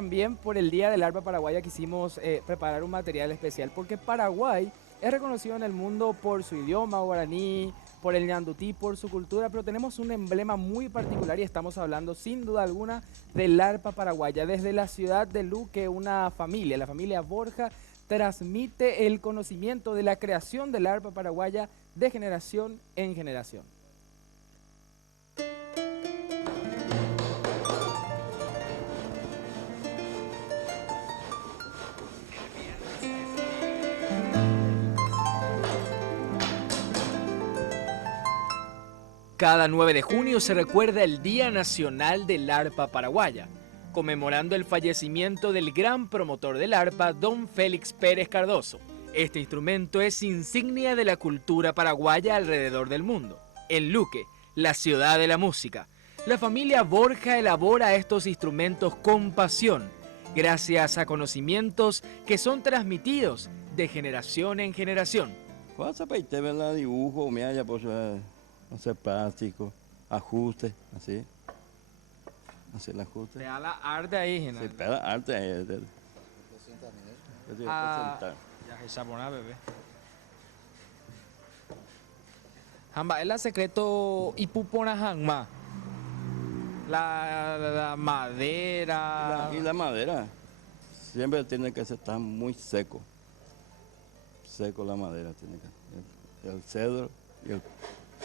también por el Día del Arpa Paraguaya quisimos preparar un material especial, porque Paraguay es reconocido en el mundo por su idioma guaraní, por el ñandutí, por su cultura, pero tenemos un emblema muy particular y estamos hablando sin duda alguna del arpa paraguaya. Desde la ciudad de Luque, una familia, la familia Borja, transmite el conocimiento de la creación del arpa paraguaya de generación en generación. Cada 9 de junio se recuerda el Día Nacional del Arpa Paraguaya, conmemorando el fallecimiento del gran promotor del arpa, don Félix Pérez Cardoso. Este instrumento es insignia de la cultura paraguaya alrededor del mundo. En Luque, la ciudad de la música, la familia Borja elabora estos instrumentos con pasión, gracias a conocimientos que son transmitidos de generación en generación. Dibujo, me haya hacer plástico, ajuste, así. Hacer el ajuste. Te da la arte ahí, sí, te da arte ahí. Ya se sapona, bebé. Hamba, el secreto y pupona hangma. La madera. Y la madera siempre tiene que estar muy seco. Seco la madera tiene que. El cedro y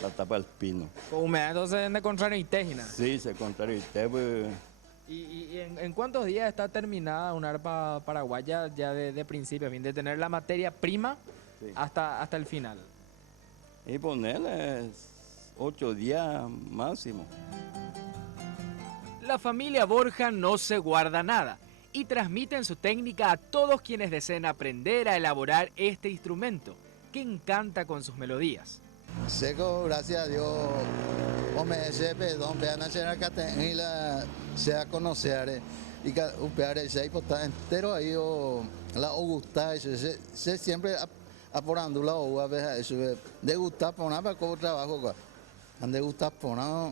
la tapa del pino. Con humedad entonces de contrario y tejina. Sí, se contrario y pues. ¿Y en cuántos días está terminada una arpa paraguaya ya de principio a fin? De tener la materia prima sí, hasta el final. Y ponerle 8 días máximo. La familia Borja no se guarda nada y transmiten su técnica a todos quienes deseen aprender a elaborar este instrumento, que encanta con sus melodías. Seco, gracias a Dios, hombre, ese perdón, vean a hacer acá y la sea conocer y que upear ese está entero ahí o la gusta se siempre aporando la uva eso de gustar por nada para como trabajo de gustar por nada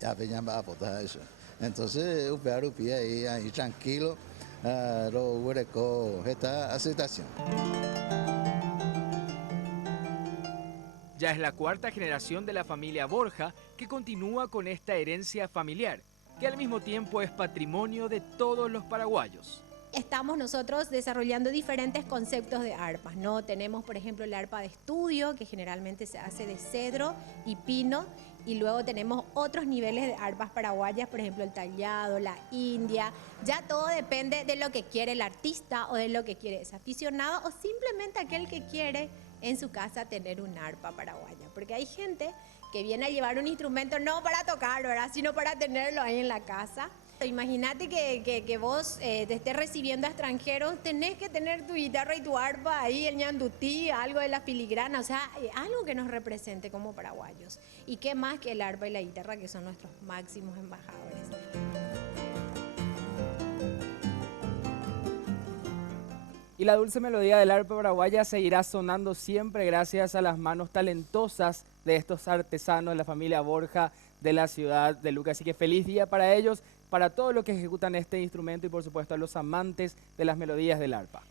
ya peñan va a aportar eso entonces upear upia ahí tranquilo lo hueco esta aceptación. Ya es la cuarta generación de la familia Borja que continúa con esta herencia familiar, que al mismo tiempo es patrimonio de todos los paraguayos. Estamos nosotros desarrollando diferentes conceptos de arpas, ¿no? Tenemos, por ejemplo, el arpa de estudio, que generalmente se hace de cedro y pino, y luego tenemos otros niveles de arpas paraguayas, por ejemplo, el tallado, la india. Ya todo depende de lo que quiere el artista o de lo que quiere ese aficionado o simplemente aquel que quiere en su casa tener un arpa paraguaya, porque hay gente que viene a llevar un instrumento no para tocarlo, ¿verdad?, sino para tenerlo ahí en la casa. Imagínate que vos te estés recibiendo a extranjeros, tenés que tener tu guitarra y tu arpa ahí, el ñandutí, algo de la filigrana, o sea, algo que nos represente como paraguayos. Y qué más que el arpa y la guitarra, que son nuestros máximos embajadores. Y la dulce melodía del arpa paraguaya seguirá sonando siempre gracias a las manos talentosas de estos artesanos de la familia Borja de la ciudad de Luque. Así que feliz día para ellos, para todos los que ejecutan este instrumento y por supuesto a los amantes de las melodías del arpa.